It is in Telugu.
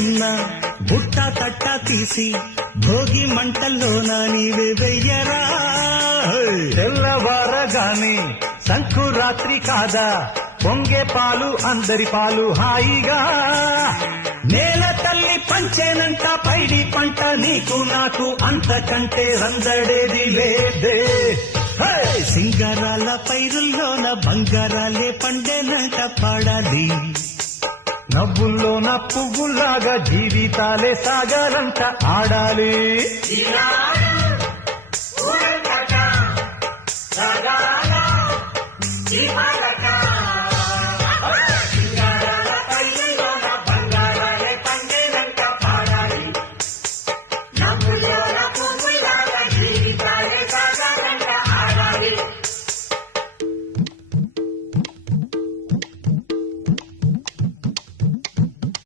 ఉన్న బుట్ట తట్ట తీసి భోగి మంటల్లోన నీవే వెయ్యరా. తెల్లవారగానే సంకురాత్రి కాదా పొంగే పాలు అందరి పాలు హాయిగా. నేల తల్లి పంచేనంట పైడి పంట నీకు నాకు అంతకంటే రందడేది లేదే. సింగారాల పైరుల్లోన బంగారాలే పండేనంట పాడాలి. నవ్వుల్లోన పువ్వుల్లాగా జీవితాలే సాగాలంట ఆడాలి. ఈ